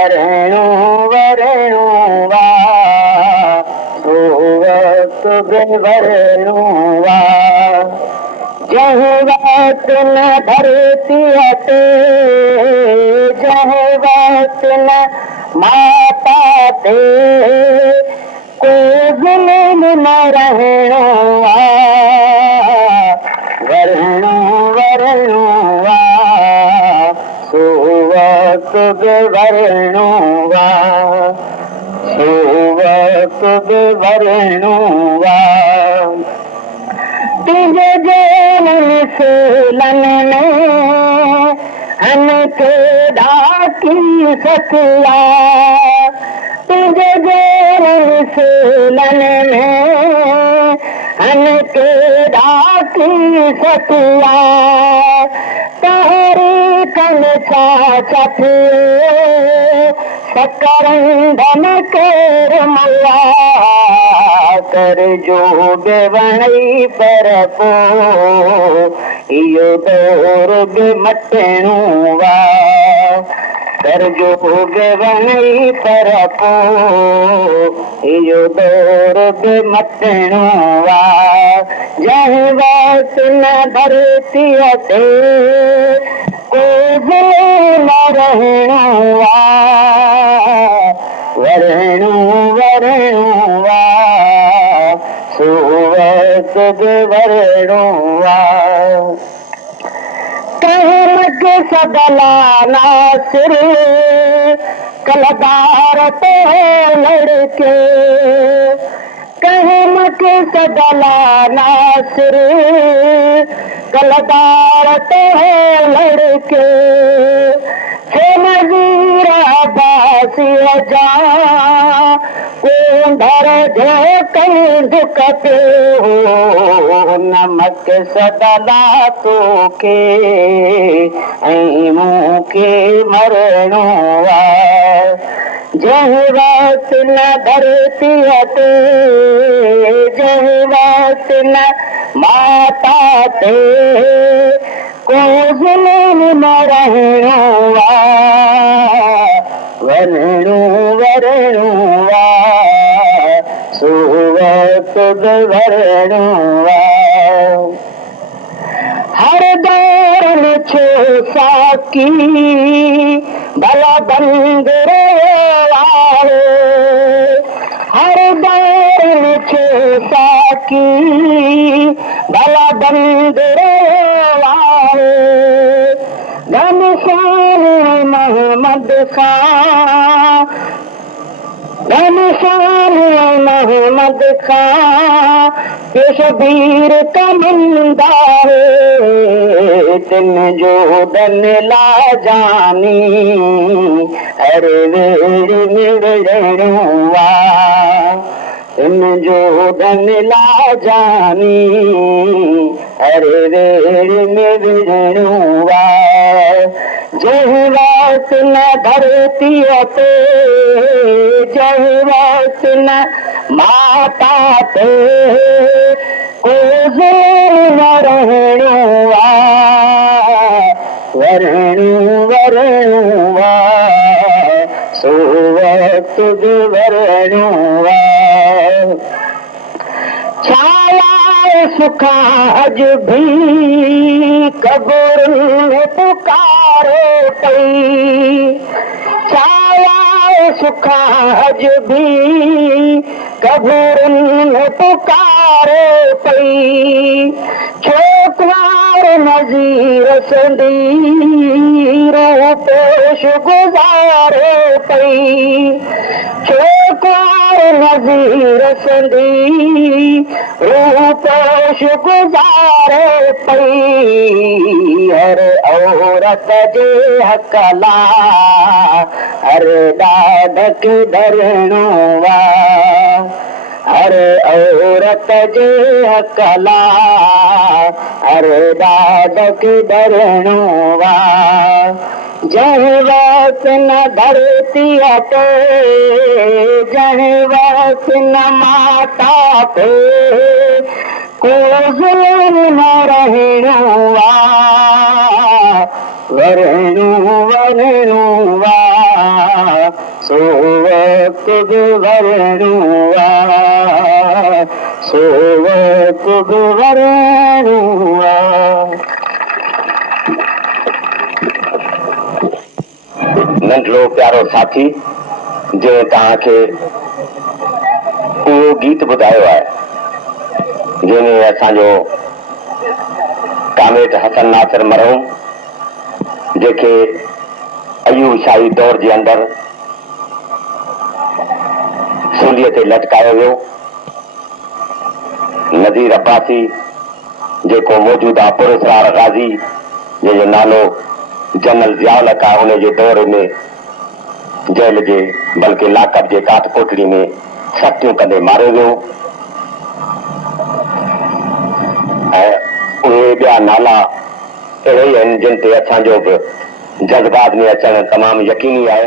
वरणो वरणो वा सोवत वरणो वा जह बात न धरती ते जह बात न माता ते को जुल्म न रहणो वा वरणो वरणो वा सोवत वरणो वा सोवत वरणो वा तुझे जनन से लन में हन के डाकी सतिया तुझे जनन से लन में हन के डाकी सतिया तहरी कन चथे सकरंधन केर मल्ला कर जो बेवणई पर पो इयो दौर बे मटणो वा कर जो बेवणई पर पो इयो दौर बे मटणो वा जह बात न धरती ते को न रहणो वा वरणो वरणो वा सोवत वरणो वा कहमक सदला नासिर कलदार तो लड़के कहमक सदला नासिर कलदार तो लड़के नज़ीरा बासी जा कोंधर धोकन दुखते हो नमक सदला तो के ऐं मूंखे मरणो वा जह बात न धरती ते जह बात न माता ते को जुल्म न रहणो वा वरणो वरणो वा सोवत वरणो वा हर दौर में छो साकी भला बंदर वाले हर दौर में छो साकी भला बंदर वाले घनश्याम मोहम्मद खां घनश्याम मोहम्मद खां पेशबीर कमंदा तिन जो दन ला जानी हर वेर मिलणो वा तिन जो दन ला जानी हर वेर मिलणो वा जह बात न धरती ते जह बात न माता ते को जुल्म न रहणो वा वरणो वरणो वा सोवत वरणो वा छाया सुखा अज भी कब्र में पुकारो पई छाया सुखा अज भी कब्र में पुकारो पई छोकवार नज़ीर संदी रूपोश गुजारो पई छोकवार नज़ीर संदी रूपोश गुजारो पई हर औरत जे हकला हर ॾाढ धरणो वा हर औरत जे हकला हर ॾाढ धरणो वा जह बात न धरती ते जह बात न माता ते को जुल्म न रहणो वा वरणो वरणो वा सोवत गुवरणुआ नंढड़ो प्यारो साथी जो तव्हांखे उहो गीत ॿुधायो आहे जंहिंमें असांजो कामेट हसन नासिर मरहूम जेके अयूब शाही दौर जे अंदरि सूलीअ ते लटकायो वियो, नज़ीर अब्बासी जेको मौजूदा पुरस्कार गाज़ी जंहिंजो नालो जनरल ज़ियाउल हक़ आहे, उन जे दौर में जेल जे बल्कि लाकअप जे काठ कोठड़ी में सख़्तियूं कंदे मारियो वियो। ऐं उहे ॿिया नाला अहिड़ा ई आहिनि जिन ते असांजो बि जज़्बात में अचणु तमामु यकीनी आहे।